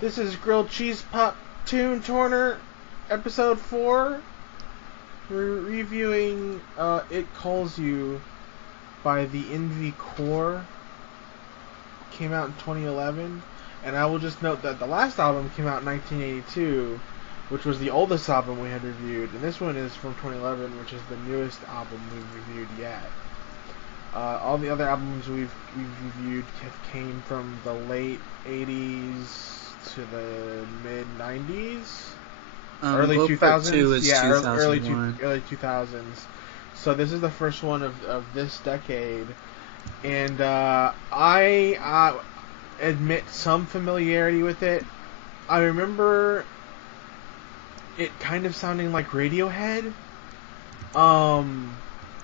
This is Grilled Cheese Pop Tune Torner, episode 4. We're reviewing It Calls You by the Envy Core. Came out in 2011. And I will just note that the last album came out in 1982, which was the oldest album we had reviewed. And this one is from 2011, which is the newest album we've reviewed yet. All the other albums we've reviewed came from the late 80s to the mid 90s, early 2000s. Yeah, early 2000s. So this is the first one of this decade, and I admit some familiarity with it. I remember it kind of sounding like Radiohead,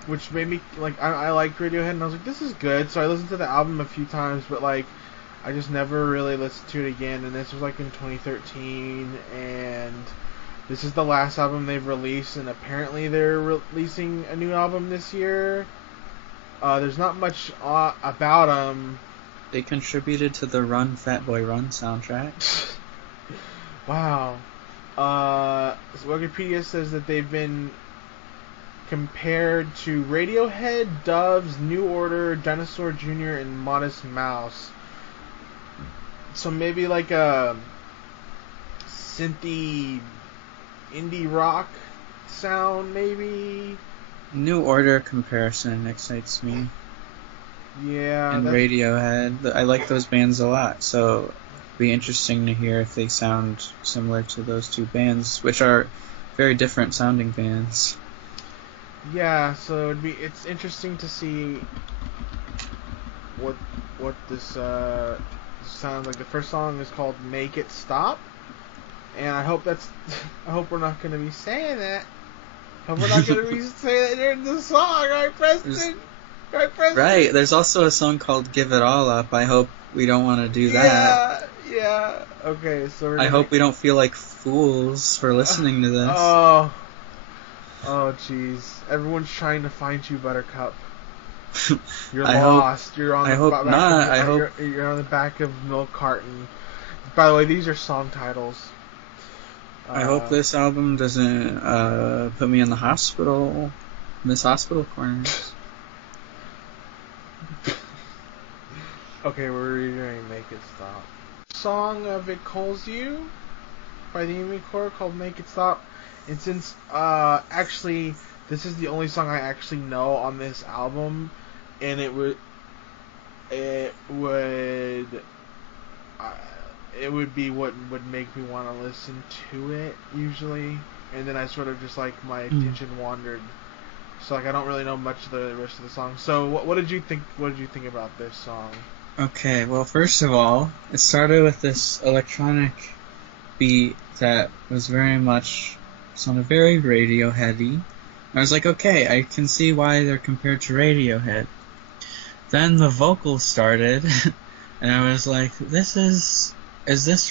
which made me like I liked Radiohead, and I was like, this is good. So I listened to the album a few times, but like I just never really listened to it again, and this was like in 2013, and this is the last album they've released, and apparently they're releasing a new album this year. There's not much about them. They contributed to the Run Fat Boy Run soundtrack. Wow. So Wikipedia says that they've been compared to Radiohead, Doves, New Order, Dinosaur Jr., and Modest Mouse. So maybe like a synthy indie rock sound, maybe? New Order comparison excites me. Yeah. And Radiohead. I like those bands a lot, so it'd be interesting to hear if they sound similar to those two bands, which are very different sounding bands. Yeah, so it's interesting to see what this sounds like. The first song is called "Make It Stop," and I hope we're not going to be saying that. Hope we're not going to be saying that during the song, right, Preston? Right, Preston? Right. There's also a song called "Give It All Up." I hope we don't want to do that. Yeah. Okay, so I hope we don't feel like fools for listening to this. Oh, jeez. Everyone's trying to find you, Buttercup. You're lost. You're on the You're on the back of milk carton. By the way, these are song titles. I hope this album doesn't put me in the hospital. In this hospital corner. Okay, we're reviewing Make It Stop. Song of It Calls You by the Envy Core called Make It Stop. And since actually this is the only song I actually know on this album, and it would be what would make me want to listen to it usually, and then I sort of just like my attention wandered, so like I don't really know much of the rest of the song. So what did you think? What did you think about this song? Okay, well, first of all, it started with this electronic beat that was sounded very Radioheady. I was like, okay, I can see why they're compared to Radiohead. Then the vocals started, and I was like, is this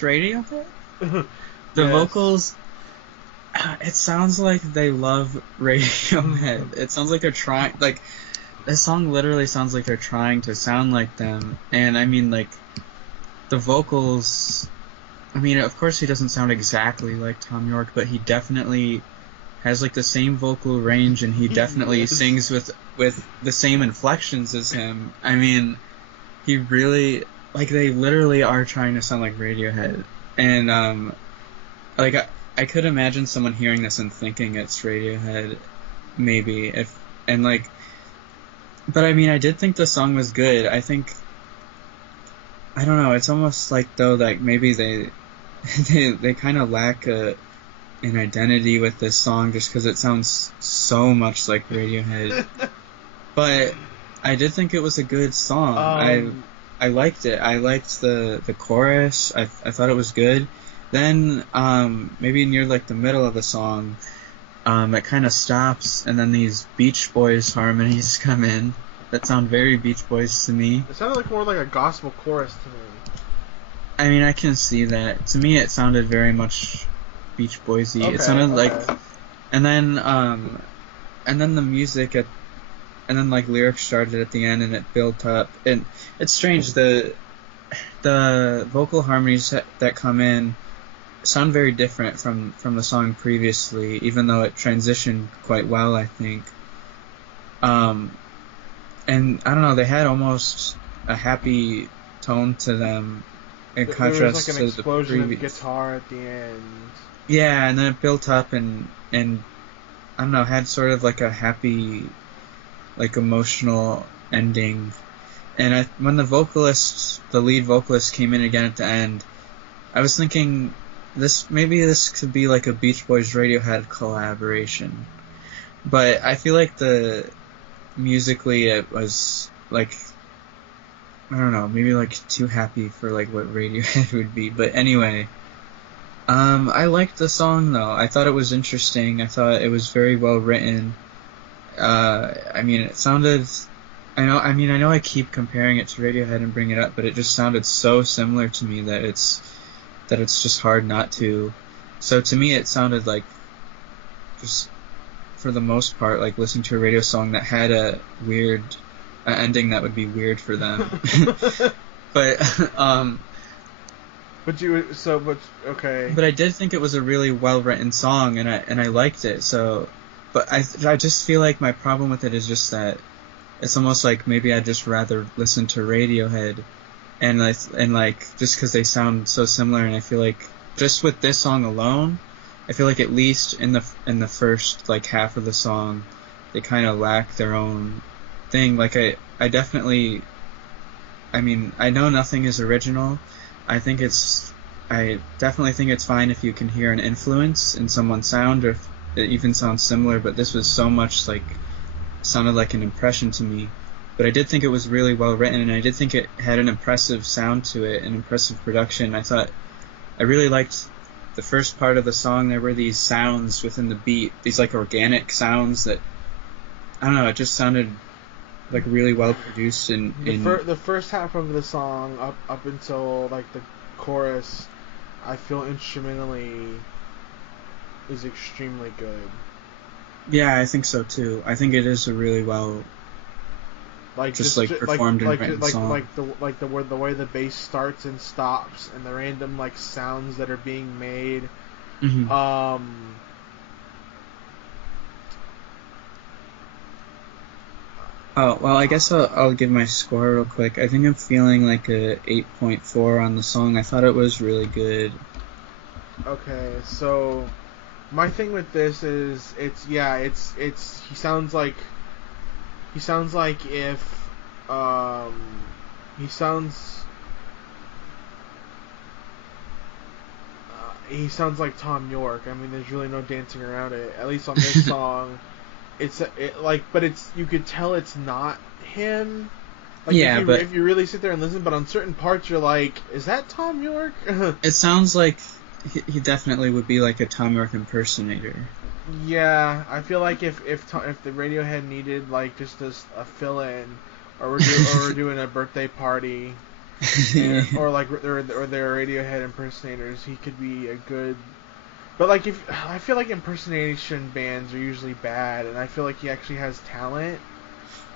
Radiohead? The Yes. vocals, it sounds like they love Radiohead. It sounds like they're trying, like, this song literally sounds like they're trying to sound like them. And I mean, like, the vocals, I mean, of course he doesn't sound exactly like Tom York, but he definitely has like the same vocal range, and he definitely sings with the same inflections as him. I mean, he really, like, they literally are trying to sound like Radiohead. And like I could imagine someone hearing this and thinking it's Radiohead, maybe, but I mean, I did think the song was good. I don't know, it's almost like though like maybe they kind of lack an identity with this song just because it sounds so much like Radiohead. But I did think it was a good song. I liked it. I liked the chorus. I thought it was good. Then maybe near like the middle of the song, it kind of stops, and then these Beach Boys harmonies come in that sound very Beach Boys to me. It sounded like more like a gospel chorus to me. I mean, I can see that. To me, it sounded very much Beach Boysy. Okay, it sounded like, and then the music and then like lyrics started at the end, and it built up. And it's strange, the the vocal harmonies that come in sound very different from the song previously, even though it transitioned quite well, I think. And I don't know, they had almost a happy tone to them in There was like contrast an to the explosion of previous. guitar at the end. Yeah, and then it built up and I don't know, had sort of like a happy, like emotional ending. And when the lead vocalist came in again at the end, I was thinking this could be like a Beach Boys Radiohead collaboration. But I feel like musically it was like, I don't know, maybe like too happy for like what Radiohead would be. But anyway, I liked the song though. I thought it was interesting. I thought it was very well written. I mean, it sounded. I know I keep comparing it to Radiohead and bring it up, but it just sounded so similar to me that it's just hard not to. So to me, it sounded like, just for the most part, like listening to a radio song that had a weird ending that would be weird for them. But Okay. But I did think it was a really well written song, and I liked it. So, but I just feel like my problem with it is just that it's almost like maybe I'd just rather listen to Radiohead, and like just because they sound so similar, and I feel like just with this song alone, I feel like at least in the first like half of the song, they kind of lack their own thing. Like I definitely, I mean, I know nothing is original. I definitely think it's fine if you can hear an influence in someone's sound, or if it even sounds similar, but this was so much like, sounded like an impression to me. But I did think it was really well written, and I did think it had an impressive sound to it, an impressive production. I really liked the first part of the song. There were these sounds within the beat, these like organic sounds that, I don't know, it just sounded like really well produced. The first half of the song up until like the chorus, I feel instrumentally is extremely good. Yeah, I think so too. I think it is a really well, like performed and written song. The way the bass starts and stops, and the random like sounds that are being made. Mm-hmm. Oh, well, I guess I'll give my score real quick. I think I'm feeling like a 8.4 on the song. I thought it was really good. Okay, so my thing with this is he sounds like if he sounds like Tom York. I mean, there's really no dancing around it. At least on this song, but you could tell it's not him. Like, yeah, if you really sit there and listen, but on certain parts you're like, is that Tom York? It sounds like he definitely would be like a Tom York impersonator. Yeah, I feel like if the Radiohead needed like just a fill-in, or we're doing a birthday party, or they're Radiohead impersonators, he could be a good. But like I feel like impersonation bands are usually bad, and I feel like he actually has talent.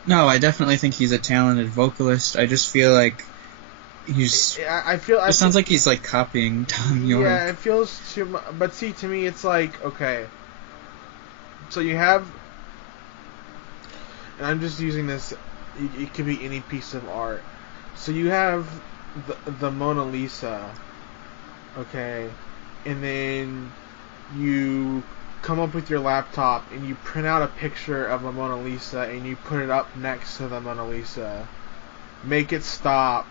No, I definitely think he's a talented vocalist. I just feel like it sounds like he's like copying Tom York. Yeah, it feels too much. But see, to me, it's like, okay. So you have, and I'm just using this. It could be any piece of art. So you have the Mona Lisa, okay, and then you come up with your laptop and you print out a picture of a Mona Lisa and you put it up next to the Mona Lisa. Make it stop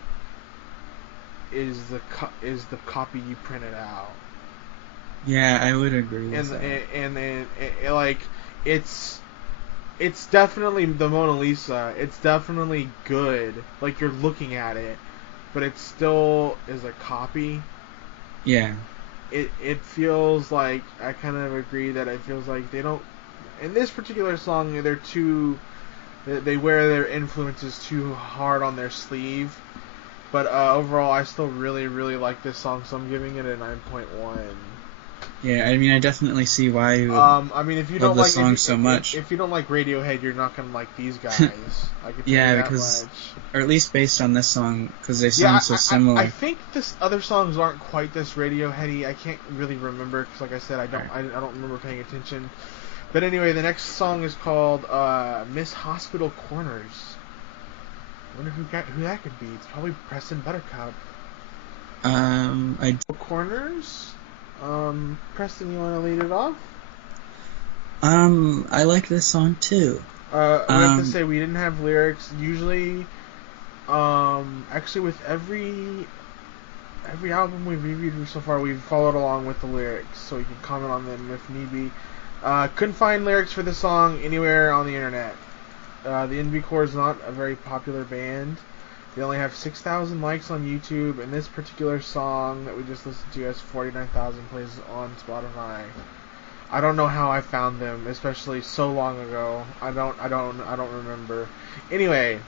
is the copy you printed out. Yeah, I would agree with that. And then it's definitely the Mona Lisa. It's definitely good. Like, you're looking at it, but it still is a copy. Yeah. It feels like, I kind of agree that it feels like they don't, in this particular song, they wear their influences too hard on their sleeve. But overall, I still really, really like this song, so I'm giving it a 9.1. Yeah, I mean, I definitely see why you would I mean, if you love don't the like song so much. if you don't like Radiohead, you're not gonna like these guys. I can tell you Yeah, that because, much. or at least based on this song, because they Yeah, sound so I similar. think this other songs aren't quite this Radioheady. I can't really remember because, like I said, Alright. I don't remember paying attention. But anyway, the next song is called Miss Hospital Corners. I wonder who that could be. It's probably Preston Buttercup. I Corners. Preston, you want to lead it off? I like this song too. We have to say we didn't have lyrics. Usually, actually, with every album we've reviewed so far, we've followed along with the lyrics, so you can comment on them if need be. Couldn't find lyrics for this song anywhere on the internet. The NB Core is not a very popular band. They only have 6,000 likes on YouTube, and this particular song that we just listened to has 49,000 plays on Spotify. I don't know how I found them, especially so long ago. I don't remember. Anyway,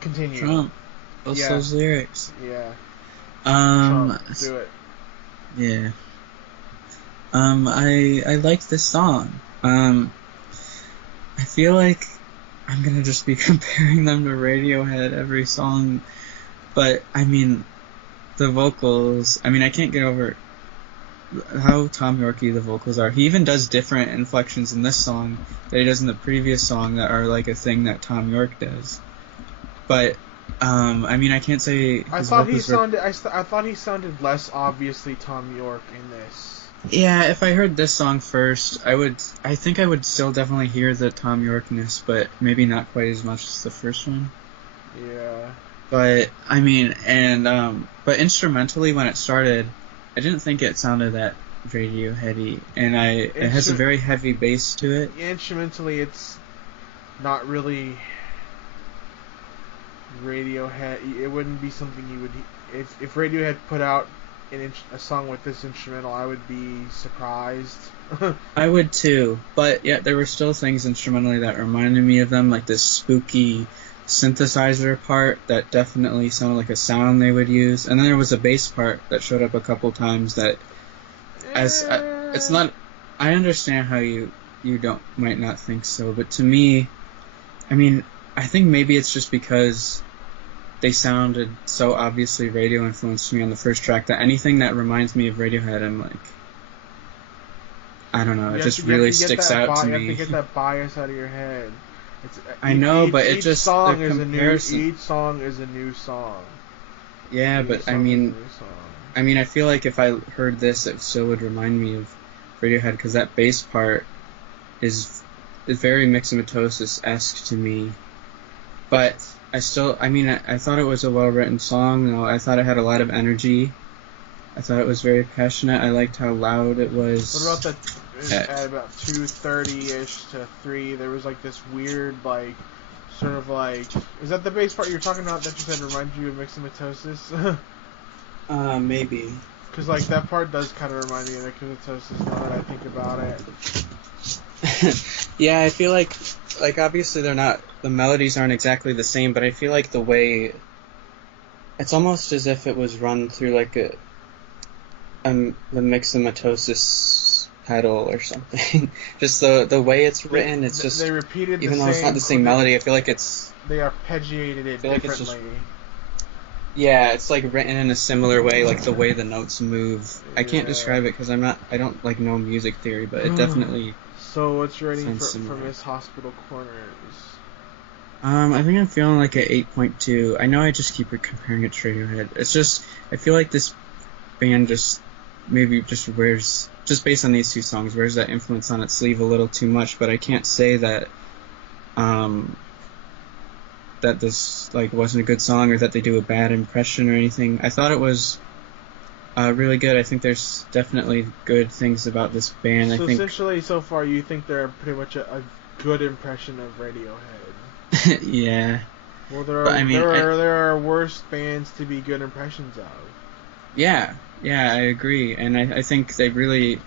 continue. Trump. Those lyrics. Yeah. Um, Trump, do it. yeah. I like this song. I feel like I'm gonna just be comparing them to Radiohead every song, but I mean, the vocals. I mean, I can't get over how Tom Yorkie the vocals are. He even does different inflections in this song that he does in the previous song that are like a thing that Tom York does. But I mean, I can't say. I thought he sounded less obviously Tom York in this. Yeah, if I heard this song first, I think I would still definitely hear the Tom Yorkness, but maybe not quite as much as the first one. Yeah. But I mean, but instrumentally when it started, I didn't think it sounded that Radioheady, and it has a very heavy bass to it. Instrumentally, it's not really Radiohead. It wouldn't be something you would if Radiohead put out a song with this instrumental. I would be surprised. I would too, but yeah, there were still things instrumentally that reminded me of them, like this spooky synthesizer part that definitely sounded like a sound they would use, and then there was a bass part that showed up a couple times that, it's not. I understand how you might not think so, but to me, I mean, I think maybe it's just because they sounded so obviously radio influenced to me on the first track that anything that reminds me of Radiohead, I'm like, I don't know, it just really sticks out to me. You have to get that bias out of your head. I know, but it just each song is a new song. Yeah, but I mean, I feel like if I heard this, it still would remind me of Radiohead because that bass part is very Mixomatosis-esque to me. But I thought it was a well-written song, though. I thought it had a lot of energy. I thought it was very passionate. I liked how loud it was. What about at about 2:30-ish to 3, there was like this weird, like, sort of like... Is that the bass part you're talking about that you said reminds you of Mixomatosis? Maybe. Because, like, that part does kind of remind me of Mixomatosis now that I think about it. Yeah, I feel like obviously the melodies aren't exactly the same, but I feel like the way, it's almost as if it was run through like the Mixomatosis pedal or something. Just the way it's written, it's just, they repeated even though it's not the same melody, I feel like it's... They arpeggiated it differently. Yeah, it's like written in a similar way, like the way the notes move. I can't describe it because I don't like know music theory, but it definitely... So what's your rating for Miss Hospital Corners? I think I'm feeling like an 8.2. I know I just keep comparing it to Radiohead. It's just, I feel like this band just wears, just based on these two songs, wears that influence on its sleeve a little too much, but I can't say that that this like wasn't a good song or that they do a bad impression or anything. I thought it was really good. I think there's definitely good things about this band. So essentially, so far, you think they're pretty much a good impression of Radiohead. Yeah. Well, there are worse bands to be good impressions of. Yeah, I agree, and I think they do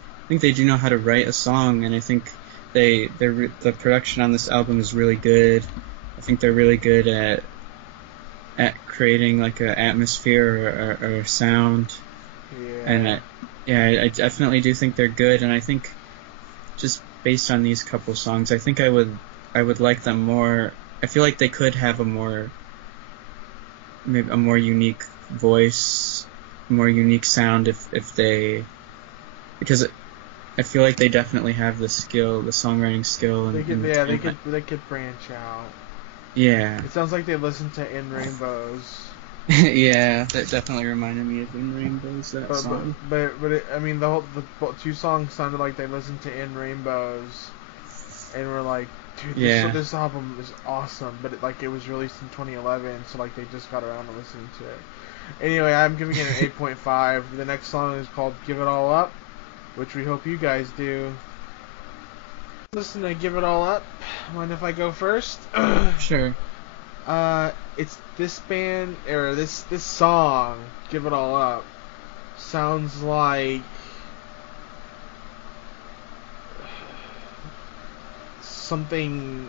know how to write a song, and I think the production on this album is really good. I think they're really good at creating like an atmosphere or a sound. And I definitely do think they're good, and I think just based on these couple songs, I think I would like them more. I feel like they could have maybe a more unique voice, more unique sound if they, because I feel like they definitely have the skill, the songwriting skill, and they could branch out. Yeah. It sounds like they listen to In Rainbows. Yeah, that definitely reminded me of In Rainbows, that song. But I mean, the two songs sounded like they listened to In Rainbows, and were like, dude, this album is awesome. But it was released in 2011, so like they just got around to listening to it. Anyway, I'm giving it an 8.5. The next song is called Give It All Up, which we hope you guys do. Listen to Give It All Up. Mind if I go first? Sure. It's this band, or this song, Give It All Up, sounds like something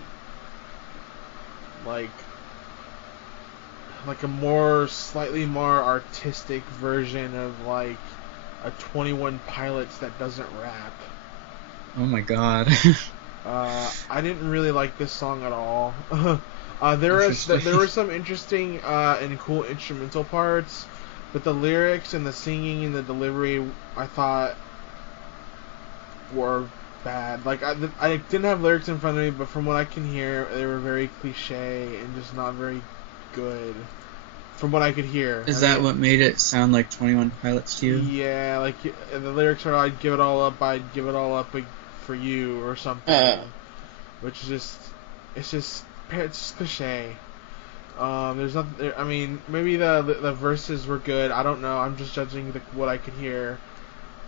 like a slightly more artistic version of like a 21 Pilots that doesn't rap. Oh my god. I didn't really like this song at all. There were some interesting and cool instrumental parts, but the lyrics and the singing and the delivery I thought were bad. Like I didn't have lyrics in front of me, but from what I can hear, they were very cliche and just not very good. From what I could hear. Is that what made it sound like 21 Pilots to you? Yeah, like the lyrics are I'd give it all up for you or something, which is just it's cliche. There's nothing. I mean, maybe the verses were good. I don't know. I'm just judging what I could hear.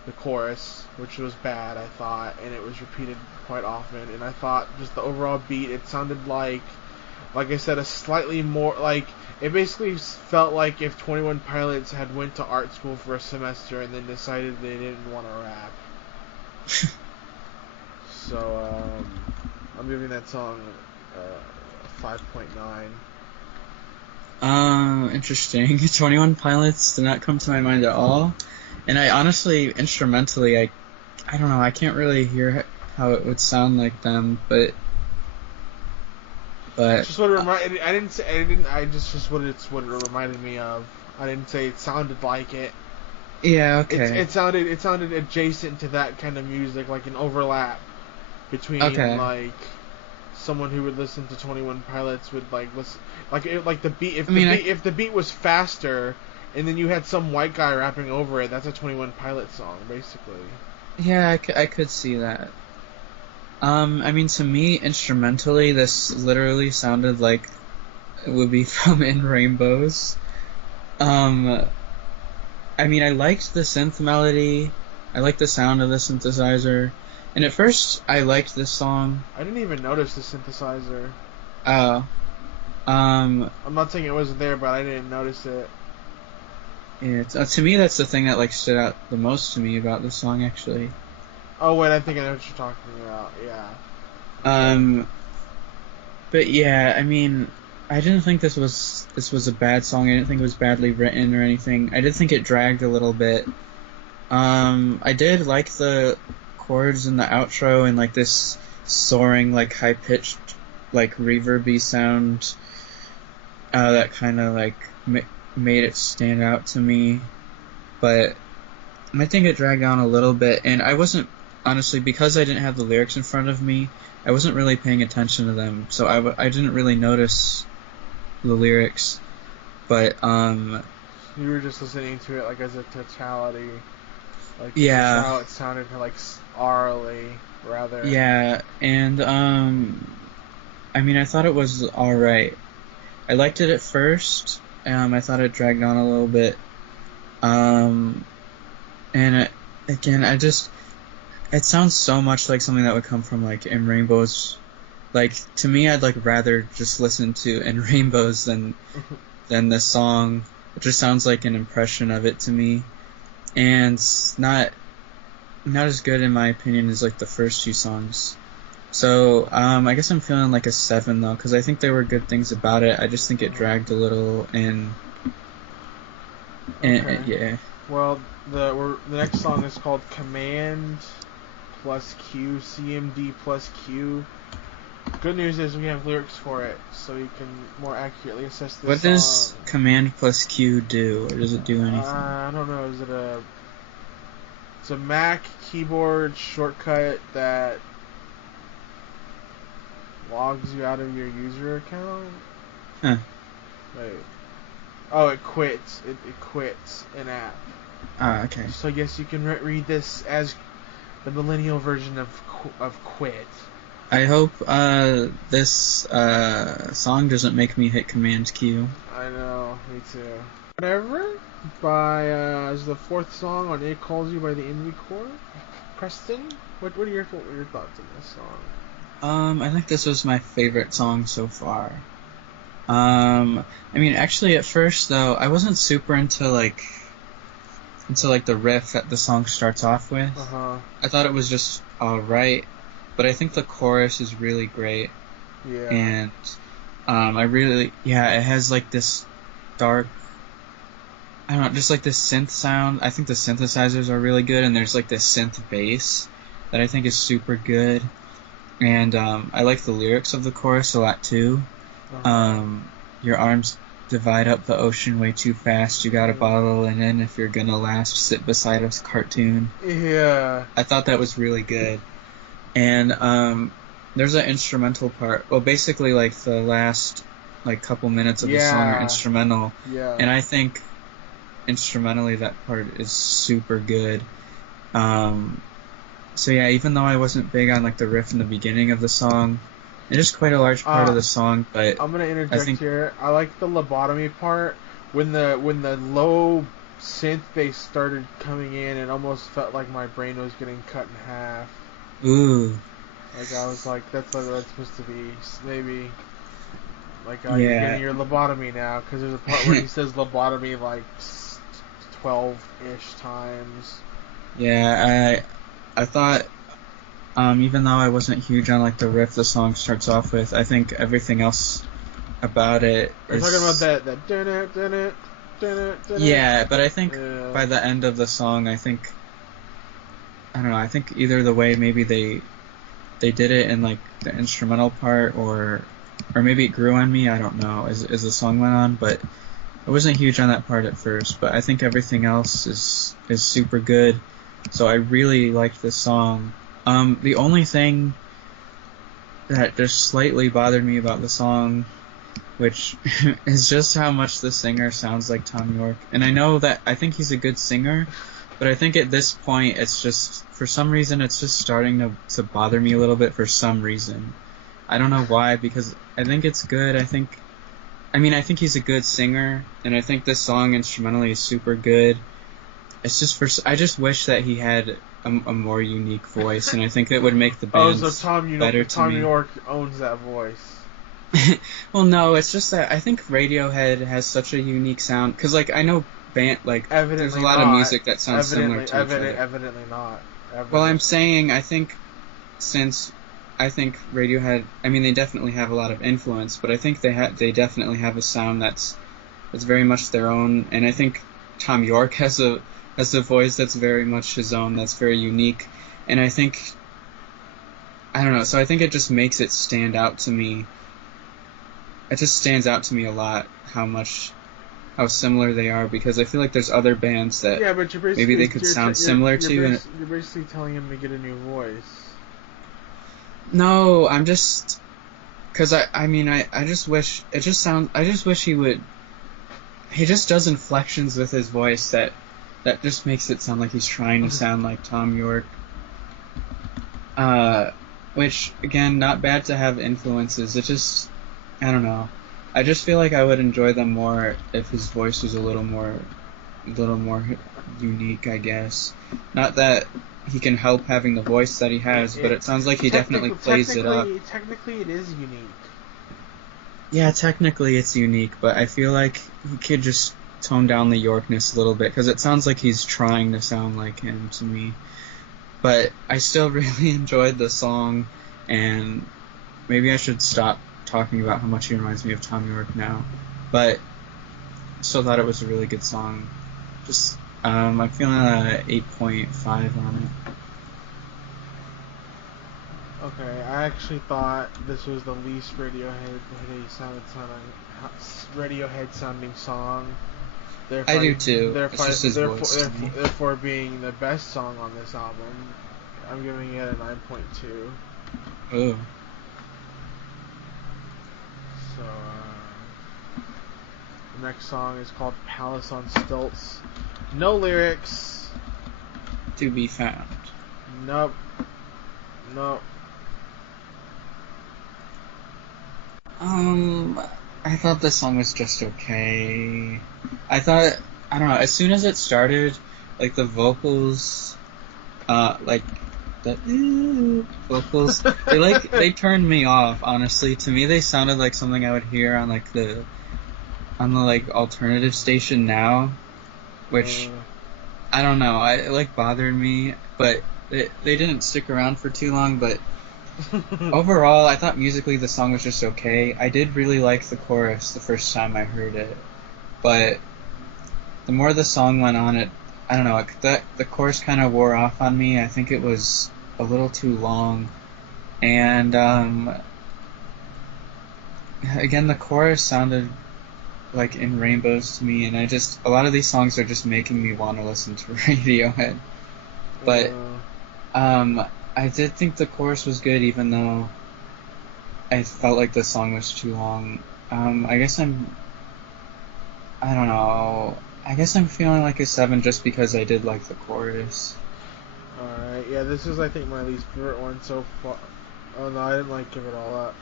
The chorus, which was bad, I thought, and it was repeated quite often. And I thought just the overall beat, it sounded like I said, a slightly more like. It basically felt like if 21 Pilots had went to art school for a semester and then decided they didn't want to rap. So, I'm giving that song 5.9. Interesting. 21 Pilots did not come to my mind at all. And I honestly, instrumentally, I don't know, I can't really hear how it would sound like them, but just what it reminded. I just what it reminded me of. I didn't say it sounded like it. Yeah, okay. It sounded adjacent to that kind of music, like an overlap between like someone who would listen to 21 Pilots would like listen like the beat. If the beat was faster, and then you had some white guy rapping over it, that's a 21 Pilots song, basically. Yeah, I could see that. I mean, to me, instrumentally, this literally sounded like it would be from In Rainbows. I mean, I liked the synth melody. I liked the sound of the synthesizer. And at first, I liked this song. I didn't even notice the synthesizer. Oh. I'm not saying it wasn't there, but I didn't notice it. Yeah, to me, that's the thing that like stood out the most to me about this song, actually. Oh wait, I think I know what you're talking about. Yeah. But yeah, I mean, I didn't think this was a bad song. I didn't think it was badly written or anything. I did think it dragged a little bit. I did like the chords in the outro and like this soaring, like high pitched, like reverby sound. That kind of like made it stand out to me. But I think it dragged on a little bit, and I wasn't. Honestly, because I didn't have the lyrics in front of me, I wasn't really paying attention to them, so I didn't really notice the lyrics. But you were just listening to it like as a totality, like yeah, how it sounded like orally rather. Yeah, and I mean, I thought it was all right. I liked it at first. I thought it dragged on a little bit. And again, it sounds so much like something that would come from like In Rainbows. Like to me, I'd like rather just listen to In Rainbows than this song. It just sounds like an impression of it to me, and not as good in my opinion as like the first two songs. So I guess I'm feeling like a 7 though, because I think there were good things about it. I just think it dragged a little, and Okay. yeah. Well, the next song is called Command plus Q, CMD plus Q. Good news is we have lyrics for it, so you can more accurately assess this What song. does Command plus Q do, or does it do anything? I don't know. It's a Mac keyboard shortcut that logs you out of your user account. Huh. Wait. Oh, it quits. It quits an app. Ah, okay. So I guess you can read this as the millennial version of quit. I hope this song doesn't make me hit Command Q. I know, me too. Whatever by is the fourth song on It Calls You by the Envy Core. Preston, what are your thoughts on this song? I think this was my favorite song so far. I mean, actually, at first though, I wasn't super into the riff that the song starts off with. I thought it was just alright, but I think the chorus is really great. Yeah. And it has like this dark, I don't know, just like this synth sound. I think the synthesizers are really good, and there's like this synth bass that I think is super good. And I like the lyrics of the chorus a lot too. Your arms divide up the ocean way too fast. You got a bottle of linen if you're gonna last. Sit beside a cartoon. Yeah. I thought that was really good. And there's an instrumental part. Well, basically, like the last couple minutes of the song are instrumental. Yeah. And I think instrumentally that part is super good. So yeah, even though I wasn't big on the riff in the beginning of the song, it is quite a large part of the song. But I'm gonna interject here. I like the lobotomy part when the low synth bass started coming in. It almost felt like my brain was getting cut in half. Ooh. Like I was like, that's what that's supposed to be. Maybe you're getting your lobotomy now, because there's a part where he says lobotomy 12-ish times. Yeah, I thought, even though I wasn't huge on the riff the song starts off with, I think everything else about it is... We're talking about that Yeah, but I think by the end of the song, I think either the way maybe they did it in the instrumental part, or maybe it grew on me, I don't know, as the song went on, but I wasn't huge on that part at first, but I think everything else is super good. So I really liked this song. The only thing that just slightly bothered me about the song, which is just how much the singer sounds like Tom York. And I know that I think he's a good singer, but I think at this point it's just, for some reason, it's just starting to bother me a little bit for some reason. I don't know why, because I think it's good. I think he's a good singer, and I think this song instrumentally is super good. It's just I just wish that he had a more unique voice, and I think it would make the band better to me. Tom York owns that voice. Well, no, it's just that I think Radiohead has such a unique sound, because I know there's a lot of music that sounds similar to each other. Evidently not. Well, I'm saying I think Radiohead, they definitely have a lot of influence, but I think they definitely have a sound that's very much their own, and I think Tom York has a voice that's very much his own, that's very unique, and I think, I don't know, so I think it just makes it stand out to me. It just stands out to me a lot how similar they are, because I feel like there's other bands that maybe they could sound similar to. You're basically telling him to get a new voice. No, I'm just, because I just wish he would. He just does inflections with his voice that just makes it sound like he's trying to sound like Tom York. Which, again, not bad to have influences. It just, I don't know. I just feel like I would enjoy them more if his voice was a little more unique, I guess. Not that he can help having the voice that he has, but it sounds like he definitely plays it up. Technically, it is unique. Yeah, technically it's unique, but I feel like he could just tone down the Yorkness a little bit, because it sounds like he's trying to sound like him to me. But I still really enjoyed the song, and maybe I should stop talking about how much he reminds me of Tom York now. But I still thought it was a really good song. Just I'm feeling a 8.5 on it. Okay, I actually thought this was the least Radiohead sounding song. I Therefore, do too. It's therefore, just his therefore, voice to therefore, me. therefore being the best song on this album. I'm giving it a 9.2. Ooh. So, the next song is called Palace on Stilts. No lyrics. To be found. Nope. Nope. I thought the song was just okay. I thought, I don't know, as soon as it started, like the vocals, like the vocals, they turned me off, honestly. To me, they sounded like something I would hear on on the like alternative station now, which, I don't know, it like bothered me, but they didn't stick around for too long, but overall, I thought musically the song was just okay. I did really like the chorus the first time I heard it, but the more the song went on, I don't know, the chorus kind of wore off on me. I think it was a little too long, and again, the chorus sounded like in rainbows to me, and a lot of these songs are just making me want to listen to Radiohead. But I did think the chorus was good, even though I felt like the song was too long. I guess I don't know. I guess I'm feeling like a 7 just because I did like the chorus. Alright, yeah, this is, I think, my least favorite one so far. Oh no, I didn't like Give It All Up.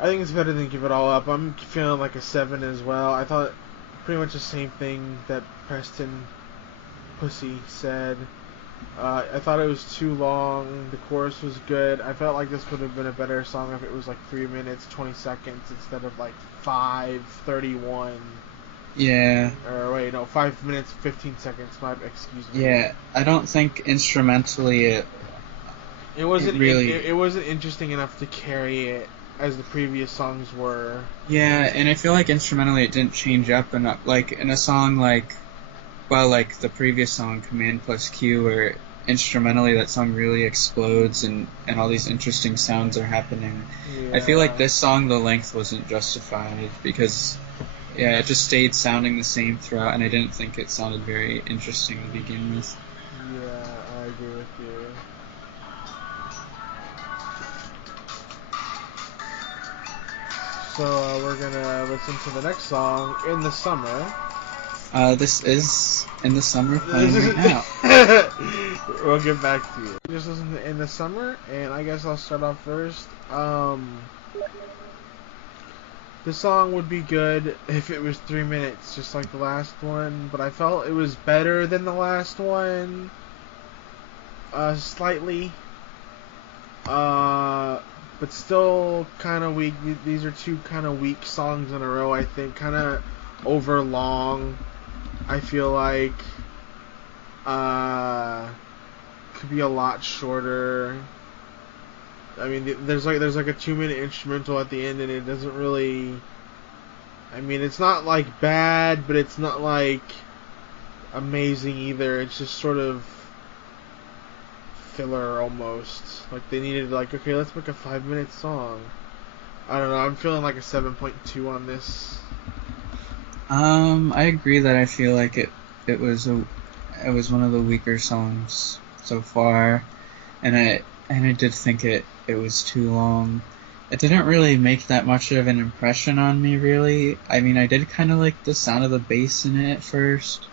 I think it's better than Give It All Up. I'm feeling like a 7 as well. I thought pretty much the same thing that Preston Pussy said. I thought it was too long. The chorus was good. I felt like this would have been a better song if it was like 3 minutes, 20 seconds instead of like 5:31. Yeah. Or wait, no, 5 minutes, 15 seconds. Excuse me. Yeah, I don't think instrumentally It wasn't really. it wasn't interesting enough to carry it as the previous songs were. Yeah, and I feel like instrumentally it didn't change up enough. Like in a song like the previous song, Command plus Q, where instrumentally that song really explodes and all these interesting sounds are happening. Yeah. I feel like this song, the length wasn't justified because, yeah, it just stayed sounding the same throughout, and I didn't think it sounded very interesting to begin with. Yeah, I agree with you. So we're gonna listen to the next song, In the Summer. This is In the Summer playing right now. We'll get back to you. Just listen to In the Summer, and I guess I'll start off first. The song would be good if it was 3 minutes, just like the last one, but I felt it was better than the last one. Slightly. But still kind of weak. These are two kind of weak songs in a row, I think. Kind of over long. I feel like could be a lot shorter. I mean, there's like a 2 minute instrumental at the end, and it doesn't really. I mean, it's not like bad, but it's not like amazing either. It's just sort of filler almost. Like they needed like, okay, let's make a 5 minute song. I don't know. I'm feeling like a 7.2 on this. I agree that I feel like it was one of the weaker songs so far, and I did think it was too long. It didn't really make that much of an impression on me, really. I mean, I did kind of like the sound of the bass in it at first.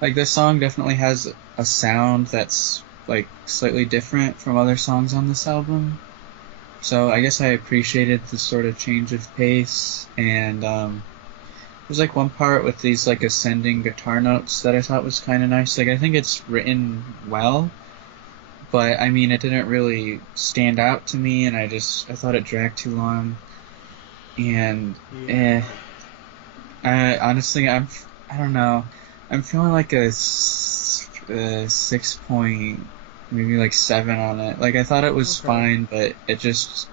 Like, this song definitely has a sound that's like slightly different from other songs on this album. So I guess I appreciated the sort of change of pace, and there's like one part with these like ascending guitar notes that I thought was kind of nice. Like, I think it's written well, but I mean, it didn't really stand out to me, and I thought it dragged too long. And Yeah. honestly, I don't know. I'm feeling like a 6 point, maybe like 7 on it. Like, I thought it was fine, but it just,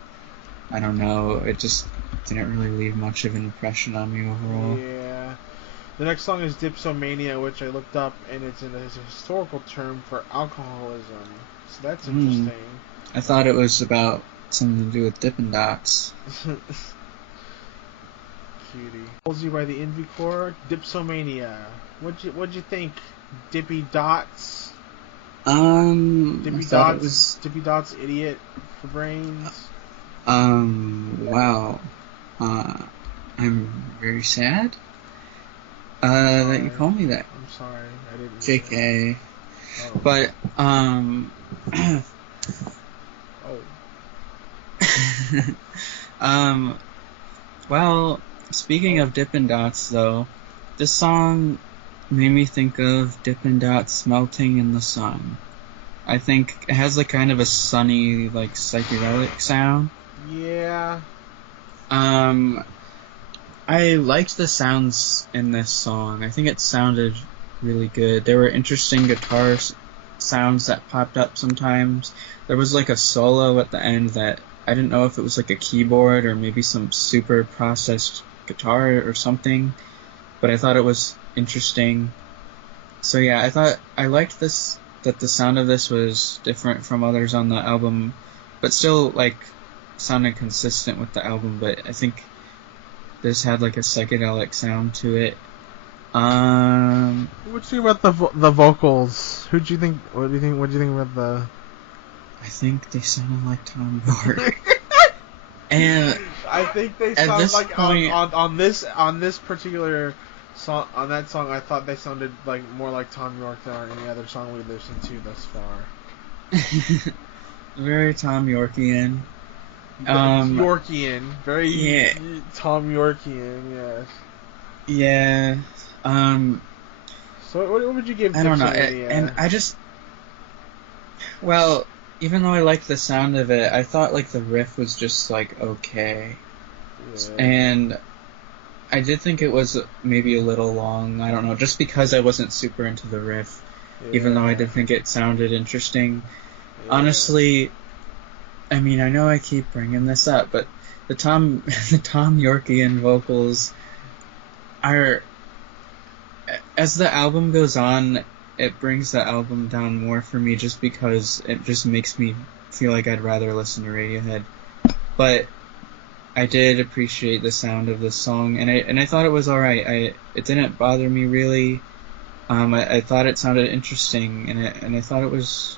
I don't know. It just didn't really leave much of an impression on me overall. Yeah. The next song is Dipsomania, which I looked up, and it's a historical term for alcoholism. So that's interesting. I thought it was about something to do with Dippin' Dots. Cutie. Calls you by the Envy Corps. Dipsomania. What'd you think? Dippy Dots. Dippy Dippy Dots, idiot for brains. Wow. I'm very sad. That you call me that. I'm sorry, I didn't. JK. Oh. But Oh. Well, speaking of Dippin' Dots, though, this song made me think of Dippin' Dots melting in the sun. I think it has like kind of a sunny, like psychedelic sound. Yeah. I liked the sounds in this song. I think it sounded really good. There were interesting guitar sounds that popped up sometimes. There was like a solo at the end that I didn't know if it was like a keyboard or maybe some super processed guitar or something, but I thought it was interesting. So yeah, I liked this, that the sound of this was different from others on the album, but still like sounded consistent with the album, but I think this had like a psychedelic sound to it. What do you think about the vocals? What do you think about the? I think they sounded like Tom York. And I think they sound like point, on this particular song, on that song, I thought they sounded like more like Tom York than on any other song we listened to thus far. Very Tom Yorkian. Yorkian, very yeah. Tom Yorkian, yes. Yeah. So what would you give? I don't know, and I just, well, even though I liked the sound of it, I thought like the riff was just like okay, and I did think it was maybe a little long. I don't know, just because I wasn't super into the riff, even though I did think it sounded interesting. Honestly, I mean, I know I keep bringing this up, but the Tom Yorkian vocals are, as the album goes on, it brings the album down more for me just because it just makes me feel like I'd rather listen to Radiohead. But I did appreciate the sound of this song, and I thought it was alright. It didn't bother me really. I thought it sounded interesting, and I thought it was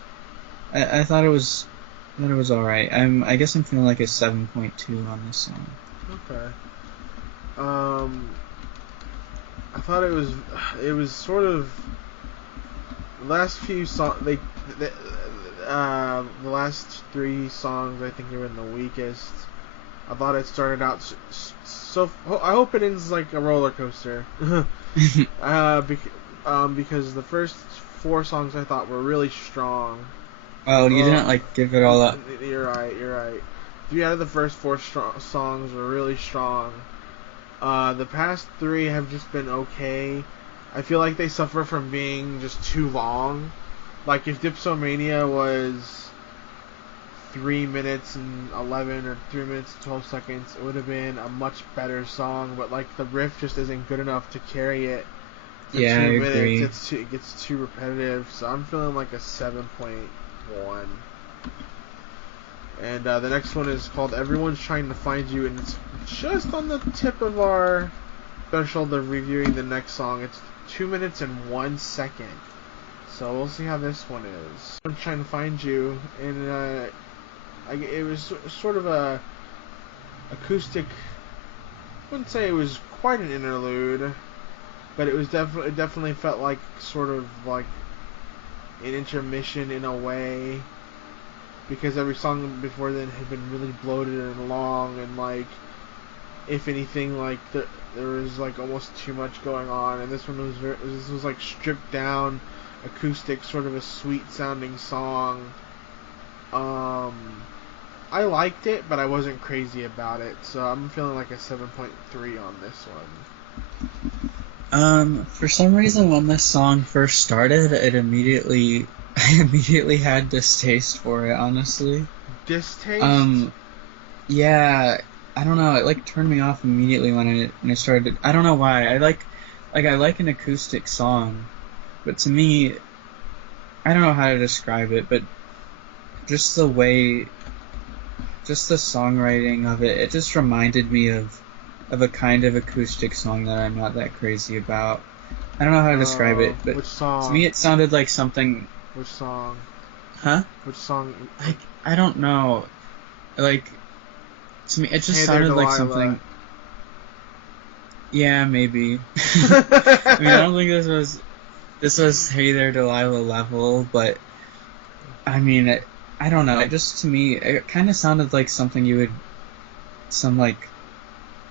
alright. I guess I'm feeling like a 7.2 on this song. Okay. I thought it was sort of the last few songs. The last three songs I think are in the weakest. I thought it started out so. I hope it ends like a roller coaster. Because the first four songs I thought were really strong. Oh, you didn't like give it all up. You're right. 3 out of the first 4 songs were really strong. The past 3 have just been okay. I feel like they suffer from being just too long. Like if Dipsomania was 3 minutes and 11 or 3 minutes and 12 seconds, it would have been a much better song. But like the riff just isn't good enough to carry it for 2 minutes. Agree. It gets too repetitive. So I'm feeling like a 7.1. And the next one is called Everyone's Trying to Find You, and it's just on the tip of our threshold of reviewing the next song. It's 2 minutes and 1 second. So we'll see how this one is. I'm trying to find you, and it was sort of a acoustic. I wouldn't say it was quite an interlude, but it definitely felt like sort of like an intermission in a way, because every song before then had been really bloated and long, and like if anything, like there was like almost too much going on, and this one was this was like stripped down, acoustic, sort of a sweet sounding song. I liked it, but I wasn't crazy about it, so I'm feeling like a 7.3 on this one. For some reason, when this song first started, I immediately had distaste for it, honestly. Distaste? Yeah, I don't know, it like turned me off immediately when I started. I don't know why. I like I like an acoustic song, but to me, I don't know how to describe it, but just the way, just the songwriting of it, it just reminded me of a kind of acoustic song that I'm not that crazy about. I don't know how to describe it, but Which song? to me it sounded like something. Which song? Huh? Which song? Like, I don't know. Like, to me it just Hey sounded There, like Delilah. something. Yeah, maybe. I mean, I don't think this was Hey There Delilah level, but I mean, I don't know. It just, to me, it kind of sounded like something you would, some like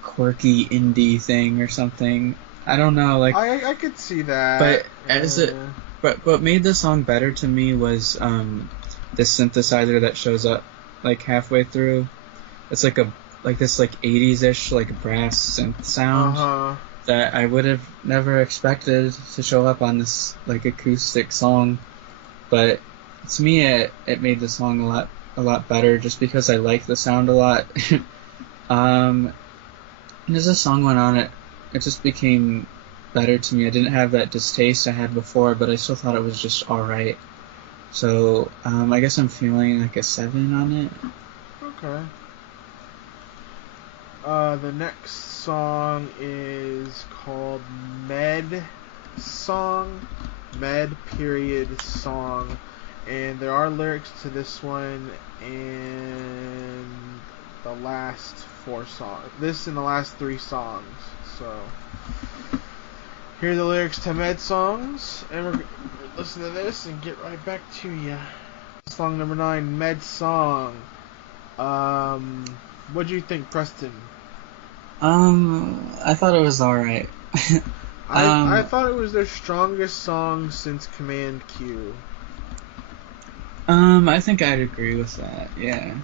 quirky indie thing or something. I don't know, like. I could see that. But what made the song better to me was the synthesizer that shows up like halfway through. It's like this like 80s-ish like brass synth sound that I would have never expected to show up on this like acoustic song. But to me, it made the song a lot better just because I like the sound a lot. And as the song went on, it just became better to me. I didn't have that distaste I had before, but I still thought it was just alright. So, I guess I'm feeling like a 7 on it. Okay. The next song is called Med Song. Med period song. And there are lyrics to this one in the last 4 songs. This in the last 3 songs. So, here are the lyrics to Med Songs. And we're listen to this and get right back to you. Song number 9, Med Song. What do you think, Preston? I thought it was alright. I thought it was their strongest song since Command Q. I think I'd agree with that. Yeah.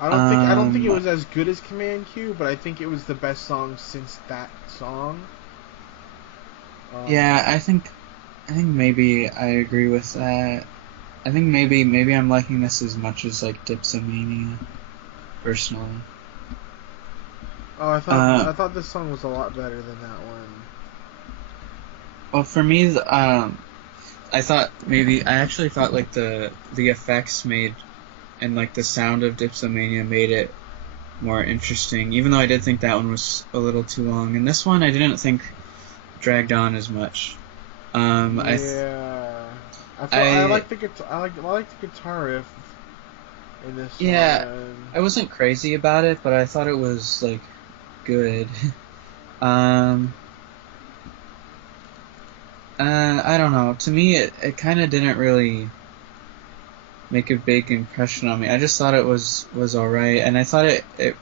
I don't think it was as good as Command Q, but I think it was the best song since that song. Yeah, I think maybe I agree with that. I think maybe I'm liking this as much as like Dipsomania, personally. Oh, I thought this song was a lot better than that one. Well, for me, I actually thought like the effects made and like the sound of Dipsomania made it more interesting. Even though I did think that one was a little too long, and this one I didn't think dragged on as much. I like the guitar. I like the guitar riff in this. Yeah, one. I wasn't crazy about it, but I thought it was like good. I don't know. To me, it kind of didn't really make a big impression on me. I just thought it was alright, and I thought it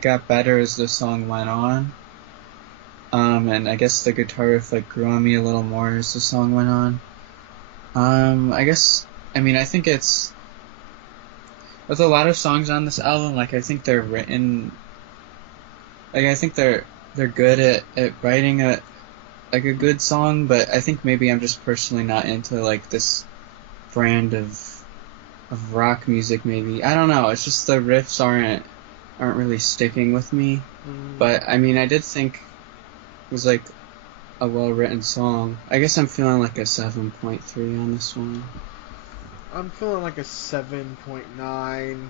got better as the song went on. And I guess the guitar riff like grew on me a little more as the song went on. I think it's with a lot of songs on this album. Like I think they're written. Like I think they're good at writing a good song, but I think maybe I'm just personally not into like this brand of rock music. Maybe I don't know. It's just the riffs aren't really sticking with me. But I mean, I did think it was like a well-written song. I guess I'm feeling like a 7.3 on this one. I'm feeling like a 7.9.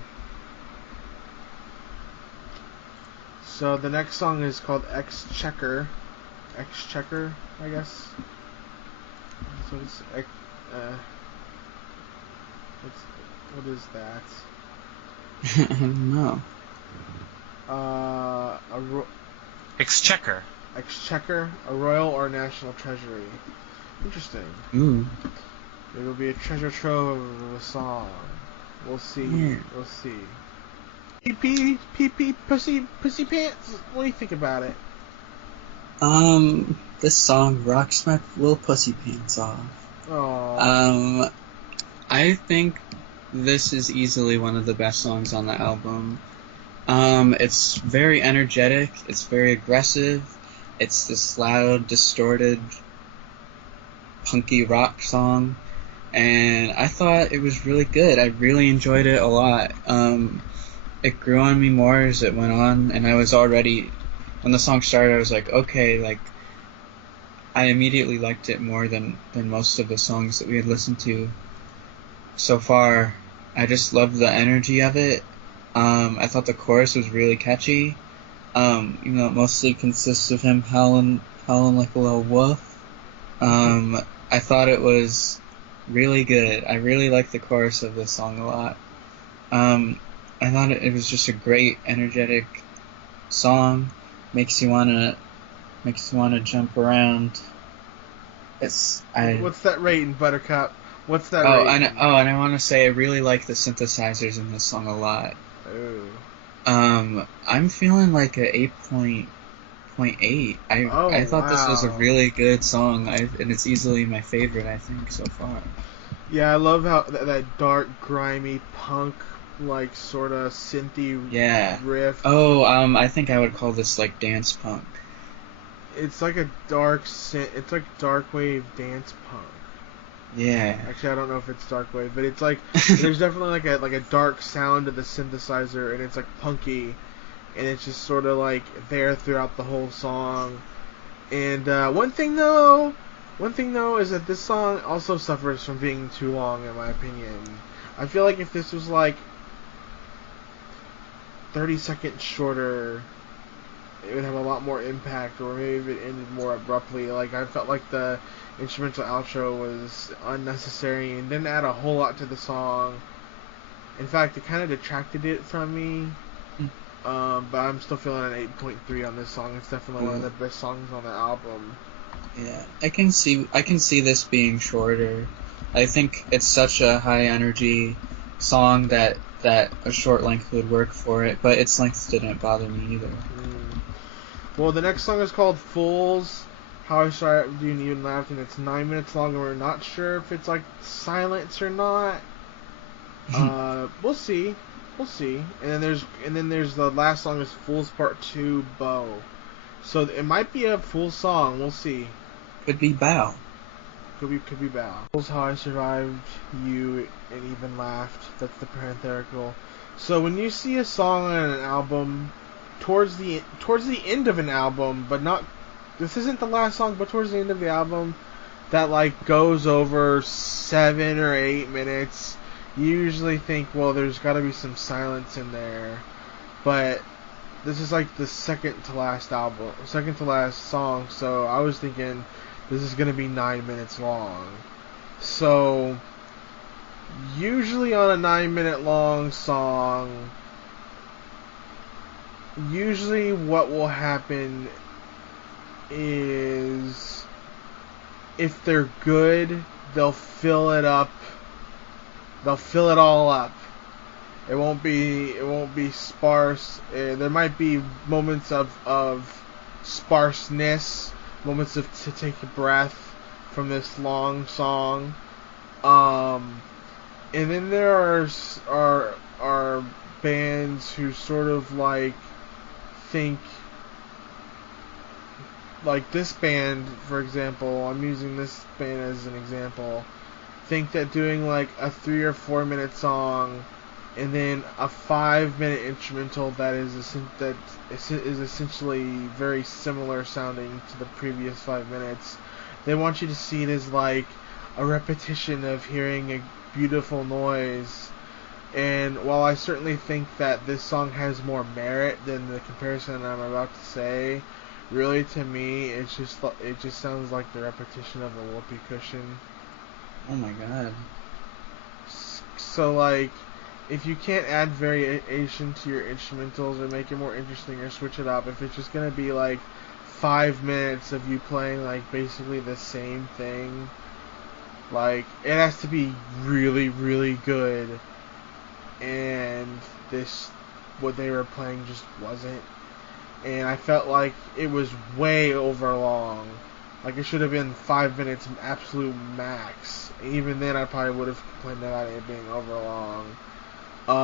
So the next song is called Exchequer, I guess. So it's what is that? I don't know. Exchequer. Exchequer, a royal or national treasury. Interesting. Ooh. It will be a treasure trove of a song. We'll see. Yeah. We'll see. Pee, pussy pants. What do you think about it? This song rocks my little pussy pants off. Aww. I think this is easily one of the best songs on the album. It's very energetic. It's very aggressive. It's this loud, distorted, punky rock song, and I thought it was really good. I really enjoyed it a lot. It grew on me more as it went on, and I was already, when the song started, I was like, okay, like, I immediately liked it more than most of the songs that we had listened to so far. I just loved the energy of it. I thought the chorus was really catchy. Even though it mostly consists of him howling like a little wolf. I thought it was really good. I really liked the chorus of this song a lot. I thought it was just a great, energetic song. Makes you wanna jump around. What's that rating, Buttercup? What's that Oh, rating? and I want to say I really like the synthesizers in this song a lot. Ooh. I'm feeling like a 8.8. I thought this was a Wow. really good song, and it's easily my favorite, I think, so far. Yeah, I love how that dark, grimy punk, like sort of synthy Yeah. riff. Oh, I think I would call this like dance punk. It's like a it's like dark wave dance punk. Yeah. Actually, I don't know if it's dark wave, but it's like there's definitely like a dark sound to the synthesizer, and it's like punky, and it's just sort of like there throughout the whole song. And one thing though is that this song also suffers from being too long, in my opinion. I feel like if this was like 30 seconds shorter, it would have a lot more impact, or maybe if it ended more abruptly. Like, I felt like the instrumental outro was unnecessary and didn't add a whole lot to the song. In fact, it kind of detracted it from me. But I'm still feeling an 8.3 on this song. It's definitely one of the best songs on the album. Yeah, I can see this being shorter. I think it's such a high energy song that a short length would work for it, but its length didn't bother me either. Well, the next song is called Fools. How I Started Doing Even Laughed, and it's 9 minutes long, and we're not sure if it's like silence or not. We'll see. And then there's the last song is Fools Part 2 Bow. So it might be a full song. We'll see. Could be Bow. Could be Bow. Fools How I Survived You and Even Laughed. That's the parenthetical. So when you see a song on an album towards the end of an album, but not, this isn't the last song, but towards the end of the album, that like goes over 7 or 8 minutes, you usually think, well, there's got to be some silence in there. But this is like the second to last song, so I was thinking this is gonna be 9 minutes long. So usually on a 9-minute long song, usually what will happen is, if they're good, they'll fill it up. They'll fill it all up. It won't be sparse. There might be moments of sparseness, moments to take a breath from this long song. And then there are bands who sort of like think, like this band, for example. I'm using this band as an example. Think that doing like a 3 or 4 minute song and then a 5-minute instrumental that is essentially very similar sounding to the previous 5 minutes. They want you to see it as like a repetition of hearing a beautiful noise. And while I certainly think that this song has more merit than the comparison I'm about to say, really to me it just sounds like the repetition of a whoopee cushion. Oh my god. So like, if you can't add variation to your instrumentals or make it more interesting or switch it up, if it's just gonna be like 5 minutes of you playing like basically the same thing, like it has to be really, really good. And what they were playing just wasn't. And I felt like it was way over long. Like it should have been 5 minutes absolute max. Even then I probably would have complained about it being over long.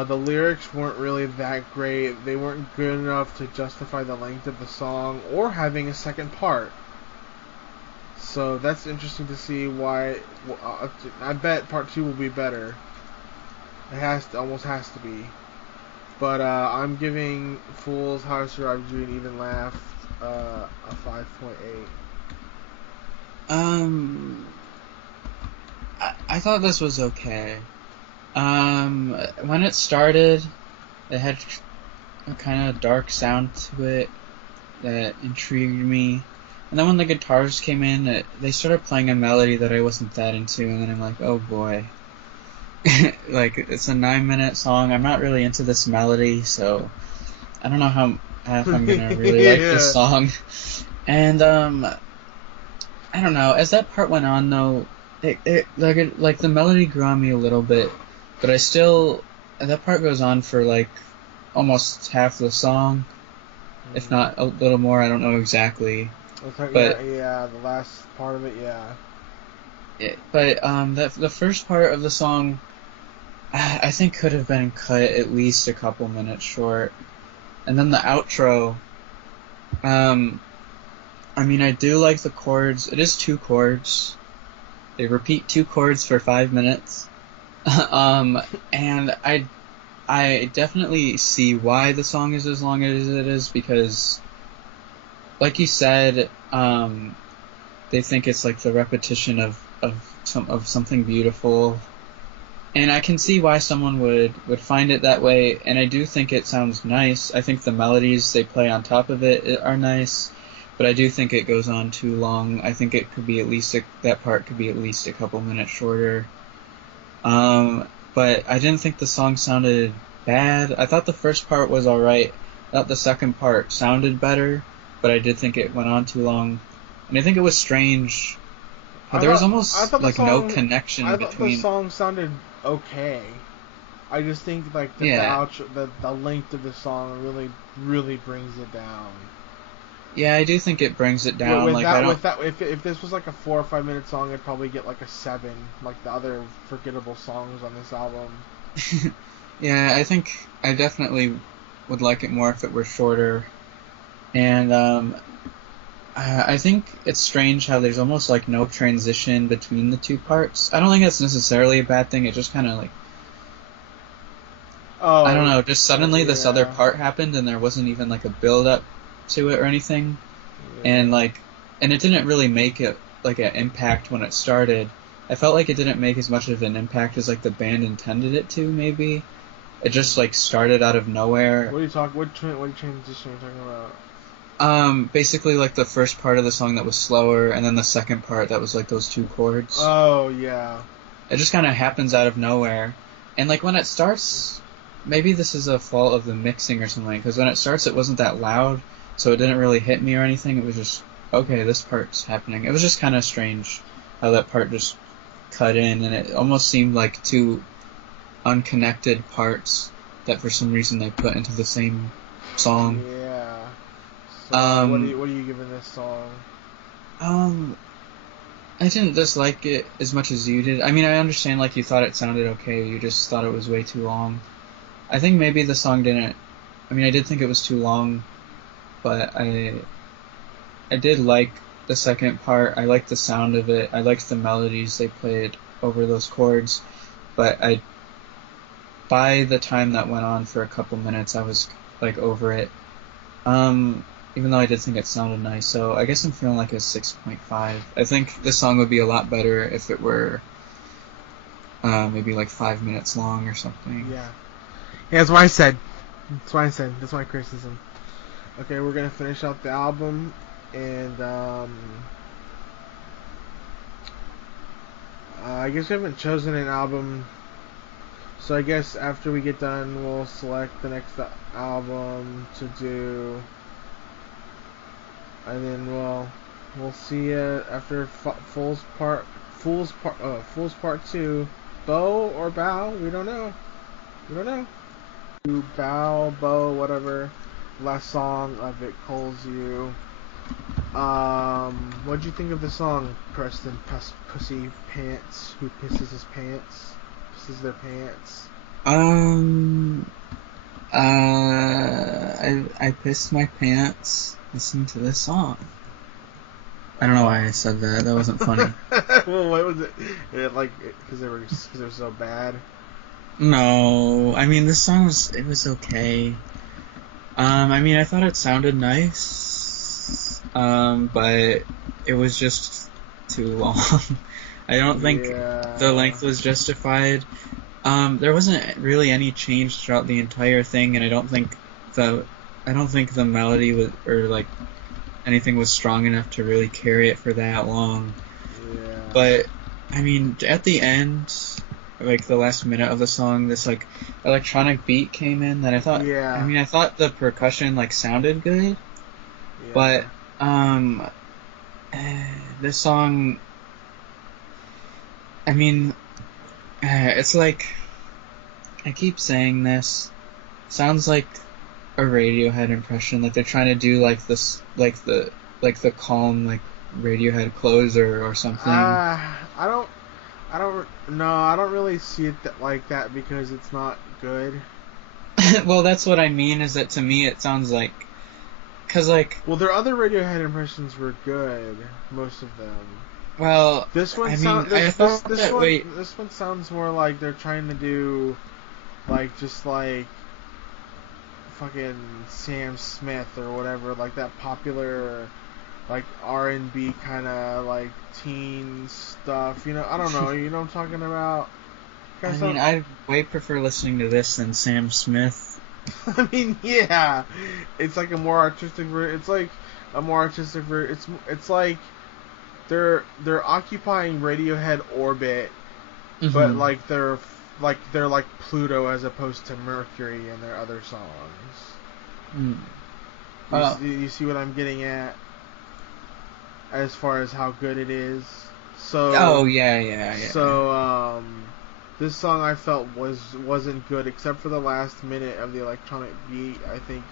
The lyrics weren't really that great. They weren't good enough to justify the length of the song or having a second part. So that's interesting to see why. I bet part 2 will be better. It almost has to be. But I'm giving Fools How I Survived You and Even Laughed a 5.8. Um, I thought this was okay. When it started, it had a kind of dark sound to it that intrigued me. And then when the guitars came in, they started playing a melody that I wasn't that into, and then I'm like, oh boy. Like, it's a 9-minute song. I'm not really into this melody, so I don't know if I'm gonna really like this song. And, I don't know, as that part went on, though, like the melody grew on me a little bit, but that part goes on for, like, almost half the song, if not a little more, I don't know exactly. But yeah, the last part of it, yeah. The first part of the song, I think could have been cut at least a couple minutes short. And then the outro, I mean, I do like the chords. It is 2 chords. They repeat 2 chords for 5 minutes. And I definitely see why the song is as long as it is, because, like you said, they think it's like the repetition of something beautiful, and I can see why someone would find it that way. And I do think it sounds nice. I think the melodies they play on top of it are nice, but I do think it goes on too long. I think it could be that part could be at least a couple minutes shorter. But I didn't think the song sounded bad. I thought the first part was alright. I thought the second part sounded better, but I did think it went on too long. And I think it was strange. There was almost like no connection between. I thought the song sounded okay. I just think like the outro, the length of the song really brings it down. Yeah, I do think it brings it down. If this was like a 4 or 5 minute song, I'd probably get like a 7, like the other forgettable songs on this album. Yeah, I think I definitely would like it more if it were shorter. And I think it's strange how there's almost like no transition between the 2 parts. I don't think that's necessarily a bad thing. It just kind of like, I don't know, just suddenly this other part happened and there wasn't even like a build up to it or anything. And it didn't really make it like an impact when it started. I felt like it didn't make as much of an impact as like the band intended it to, maybe. It just like started out of nowhere. What transition are you talking about? Basically like the first part of the song that was slower, and then the second part that was like those 2 chords. Oh, yeah. It just kind of happens out of nowhere. And like when it starts, maybe this is a fault of the mixing or something, because when it starts it wasn't that loud, so it didn't really hit me or anything. It was just, okay, this part's happening. It was just kind of strange how that part just cut in, and it almost seemed like 2 unconnected parts that for some reason they put into the same song. Yeah. So what are you giving this song? I didn't dislike it as much as you did. I mean, I understand like you thought it sounded okay, you just thought it was way too long. I think maybe the song didn't. I mean, I did think it was too long, but I did like the second part. I liked the sound of it. I liked the melodies they played over those chords, but by the time that went on for a couple minutes, I was like over it. Even though I did think it sounded nice, so I guess I'm feeling like a 6.5. I think this song would be a lot better if it were maybe like 5 minutes long or something. Yeah, that's what I said. That's my criticism. Okay, we're gonna finish out the album, and I guess we haven't chosen an album, so I guess after we get done, we'll select the next album to do. And then we'll see you after Fool's Part 2. Bow or Bow? We don't know. Bow, Bow, whatever. Last song of It Calls You. What'd you think of the song, Preston? Pussy Pants? Who pisses his pants? Pisses their pants? I pissed my pants listening to this song. I don't know why I said that. That wasn't funny. Well, what was it? Because they were so bad. No, I mean this song was okay. I mean I thought it sounded nice. But it was just too long. I don't think Yeah. the length was justified. There wasn't really any change throughout the entire thing, and the I don't think the melody was, or like anything was strong enough to really carry it for that long. Yeah. But I mean, at the end, like the last minute of the song, this like electronic beat came in that I thought. Yeah. I mean, I thought the percussion like sounded good, Yeah. but this song. I mean, it's like I keep saying this. Sounds like a Radiohead impression, like they're trying to do like this, like the calm like Radiohead closer or something. I don't really see it like that because it's not good. Well, that's what I mean. Is that to me it sounds like, cause like. Well, their other Radiohead impressions were good, most of them. Well, this one this one sounds more like they're trying to do, like just like fucking Sam Smith or whatever, like that popular, like R&B kind of like teen stuff. You know, I don't know. You know what I'm talking about? I mean, I way prefer listening to this than Sam Smith. I mean, yeah, it's like a more artistic It's like a more artistic It's like they're occupying Radiohead orbit, but like they're like Pluto as opposed to Mercury in their other songs. You see what I'm getting at as far as how good it is. So oh yeah. So this song I felt wasn't good except for the last minute of the electronic beat. I think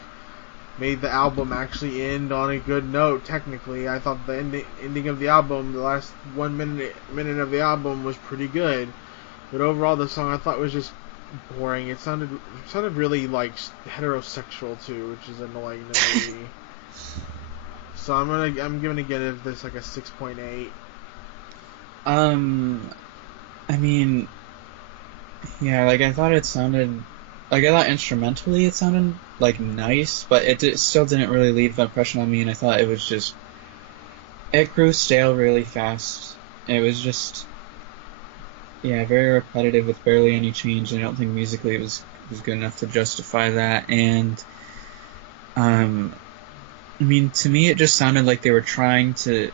made the album actually end on a good note. Technically, I thought the ending of the album, the last 1 minute of the album, was pretty good. But overall, the song I thought was just boring. It sounded really like heterosexual too, which is annoying to me. So I'm gonna give this like a 6.8. I mean, yeah, like I thought instrumentally it sounded like nice, but it still didn't really leave the impression on me, and I thought it grew stale really fast. It was just, yeah, very repetitive with barely any change, and I don't think musically it was good enough to justify that. And I mean, to me it just sounded like they were trying to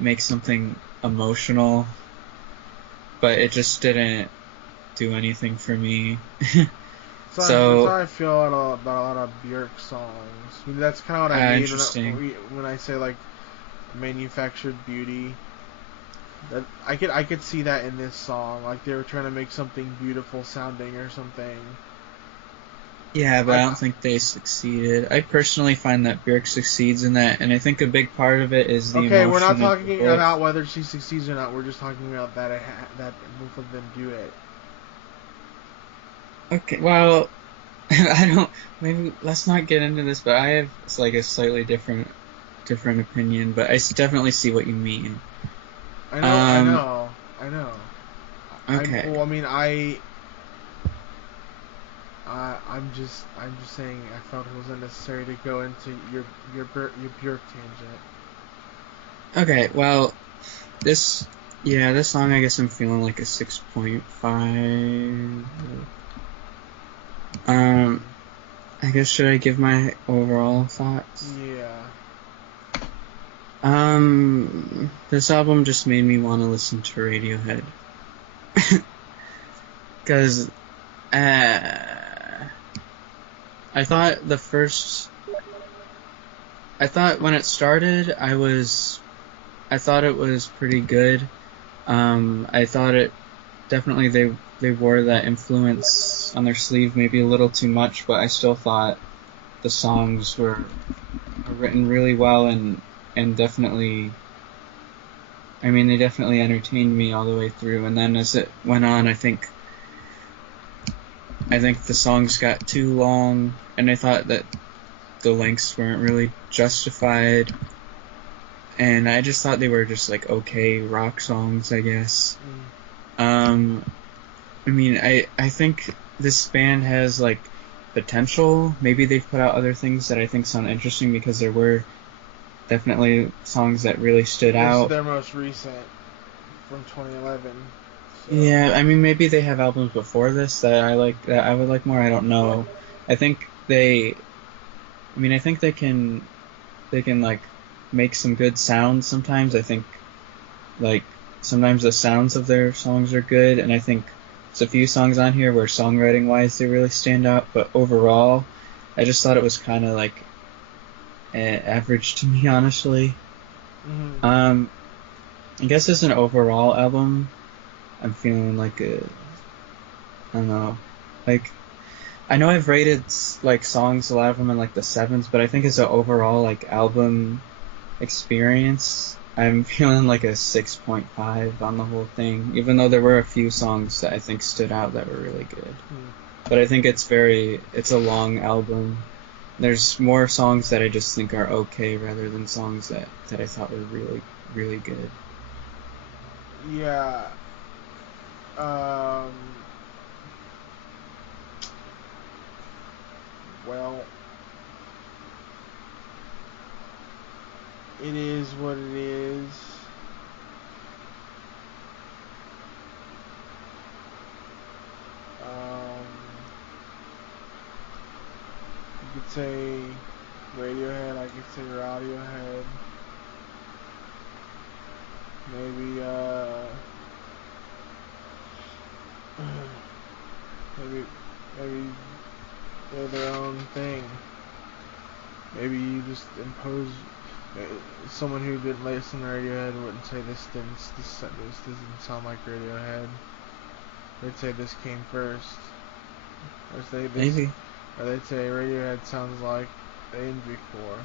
make something emotional, but it just didn't do anything for me. That's how I feel about a lot of Björk songs. I mean, that's kind of what I mean when I say like manufactured beauty. That I could see that in this song, like they were trying to make something beautiful sounding or something. Yeah, but I don't think they succeeded. I personally find that Björk succeeds in that, and I think a big part of it is the emotion. Okay, we're not talking about whether she succeeds or not. We're just talking about that both of them do it. Okay, well, maybe let's not get into this, but I have like a slightly different opinion, but I definitely see what you mean. I know. Okay. I'm just saying I felt it was unnecessary to go into your Björk tangent. Okay, well, this song I guess I'm feeling like a 6.5. I guess should I give my overall thoughts? Yeah. This album just made me want to listen to Radiohead. Because, I thought when it started, I thought it was pretty good. I thought it definitely they wore that influence on their sleeve maybe a little too much, but I still thought the songs were written really well and definitely, I mean, they definitely entertained me all the way through. And then as it went on, I think the songs got too long, and I thought that the lengths weren't really justified. And I just thought they were just like okay rock songs, I guess. I mean, I think this band has like potential. Maybe they've put out other things that I think sound interesting because there were definitely songs that really stood This is out. their most recent from 2011. So. Yeah, I mean maybe they have albums before this that I would like more. I don't know. I think they they can like make some good sounds sometimes. I think like sometimes the sounds of their songs are good, and I think there's a few songs on here where songwriting wise they really stand out, but overall I just thought it was kind of like average to me, honestly. Mm-hmm. I guess as an overall album, I'm feeling like I don't know, like I know I've rated like songs, a lot of them in like the sevens, but I think as an overall like album experience, I'm feeling like a 6.5 on the whole thing, even though there were a few songs that I think stood out that were really good. But I think it's a long album. There's more songs that I just think are okay rather than songs that I thought were really, really good. Yeah. Well, it is what it is. You could say Radiohead, I could say Radiohead. Maybe, maybe they're their own thing. Maybe you just impose. Someone who didn't listen to Radiohead wouldn't say this doesn't sound like Radiohead. They'd say this came first, Maybe. or they'd say Radiohead sounds like the Envy Core.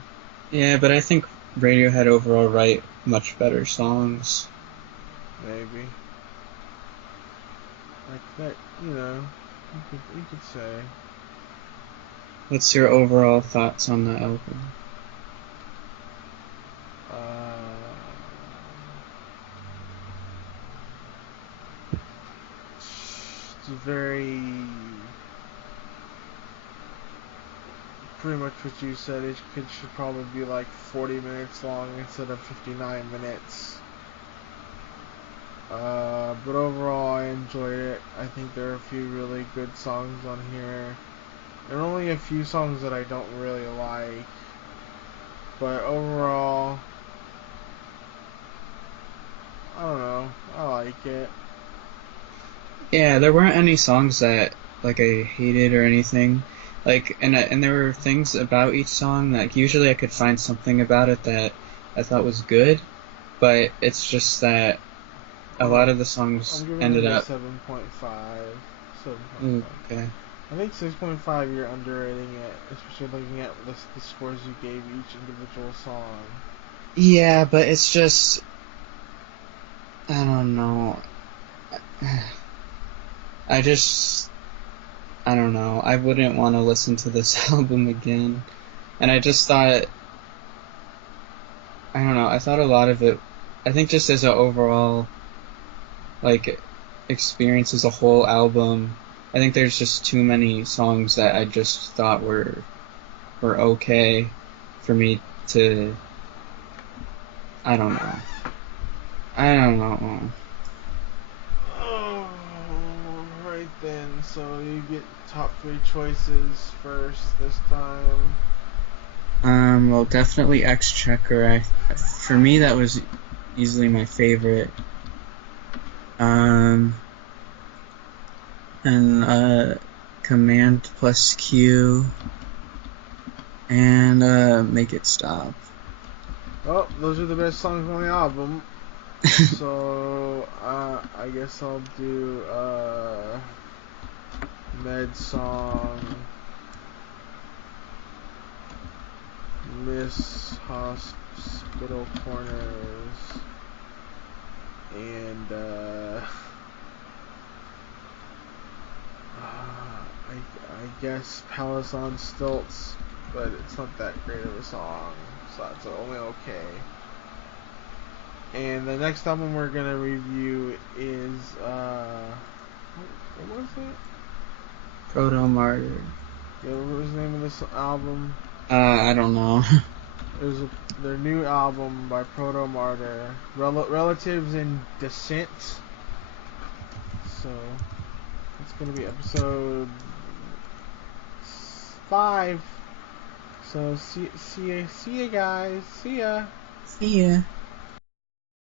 Yeah, but I think Radiohead overall write much better songs. Maybe. Like that, you could say. What's your overall thoughts on the album? It's pretty much what you said. It should probably be like 40 minutes long instead of 59 minutes. But overall, I enjoyed it. I think there are a few really good songs on here. There are only a few songs that I don't really like. But overall, I don't know. I like it. Yeah, there weren't any songs that like I hated or anything. Like, and there were things about each song that usually I could find something about it that I thought was good, but it's just that a lot of the songs I'm giving ended it a up. 7.5. 7.5. Ooh, okay. I think 6.5 you're underrating it, especially looking at the scores you gave each individual song. Yeah, but it's just I don't know. I don't know. I wouldn't want to listen to this album again. And I just thought I don't know. I thought a lot of it. I think just as an overall like experience as a whole album, I think there's just too many songs that I just thought were okay for me to. I don't know. I don't know. Oh, right then. So you get top 3 choices first this time. Well, definitely Exchequer. For me, that was easily my favorite. And Command plus Q, and Make It Stop. Well, those are the best songs on the album. So, I guess I'll do, Med Song, Miss Hospital Corners, and, I guess Palace on Stilts, but it's not that great of a song, so it's only okay. And the next album we're gonna review is what was it? Proto Martyr. Yeah, what was the name of this album? I don't know. their new album by Proto Martyr, Relatives in Descent. So it's gonna be episode 5. So see ya guys. See ya. See ya.